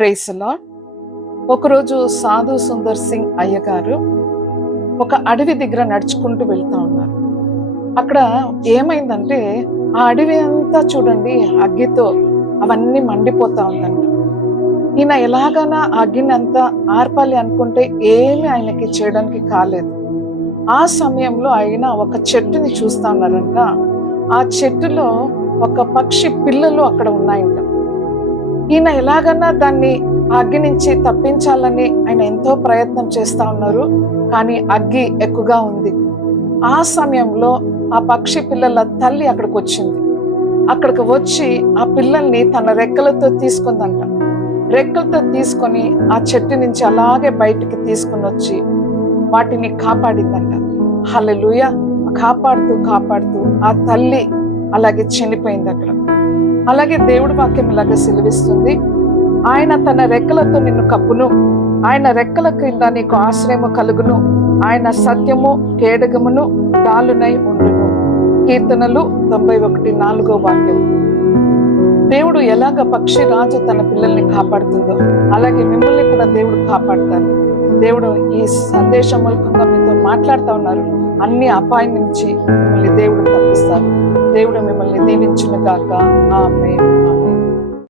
Praise the lord. ఒకరోజు సాధు సుందర్ సింగ్ అయ్యగారు ఒక అడవి దగ్గర నడుచుకుంటూ వెళ్తా ఉన్నారు. అక్కడ ఏమైందంటే ఆ అడవి అంతా చూడండి అగ్గితో అవన్నీ మండిపోతా ఉందంట. ఈయన ఎలాగైనా ఆ అగ్గిని అంతా ఆర్పాలి అనుకుంటే ఏమి ఆయనకి చేయడానికి కాలేదు. ఆ సమయంలో ఆయన ఒక చెట్టుని చూస్తా ఉన్నారంట. ఆ చెట్టులో ఒక పక్షి పిల్లలు అక్కడ ఉన్నాయంట. ఈయన ఎలాగన్నా దాన్ని అగ్గి నుంచి తప్పించాలని ఆయన ఎంతో ప్రయత్నం చేస్తా ఉన్నారు. కానీ అగ్గి ఎక్కువగా ఉంది. ఆ సమయంలో ఆ పక్షి పిల్లల తల్లి అక్కడికి వచ్చింది. అక్కడికి వచ్చి ఆ పిల్లల్ని తన రెక్కలతో తీసుకుందంట. రెక్కలతో తీసుకొని ఆ చెట్టు నుంచి అలాగే బయటికి తీసుకొని వచ్చి వాటిని కాపాడిందంట. హల్లెలూయా. కాపాడుతూ కాపాడుతూ ఆ తల్లి అలాగే చనిపోయింది అక్కడ. అలాగే దేవుడి వాక్యం ఇలాగే సెలవిస్తుంది, ఆయన తన రెక్కలతో నిన్ను కప్పును, ఆయన రెక్కల క్రింద నీకు ఆశ్రయము కలుగును, ఆయన సత్యము కేడగమును డాలునై ఉండును. కీర్తనలు 91:4 వాక్యం. దేవుడు ఎలాగ పక్షి రాజు తన పిల్లల్ని కాపాడుతుందో అలాగే మిమ్మల్ని కూడా దేవుడు కాపాడుతారు. దేవుడు ఈ సందేశం మూలకంగా మీతో మాట్లాడుతూ ఉన్నారు. అన్ని అపాయం నుంచి మిమ్మల్ని దేవుడు తప్పిస్తారు. దేవుడు మిమ్మల్ని దీవించును గాక. ఆమేన్.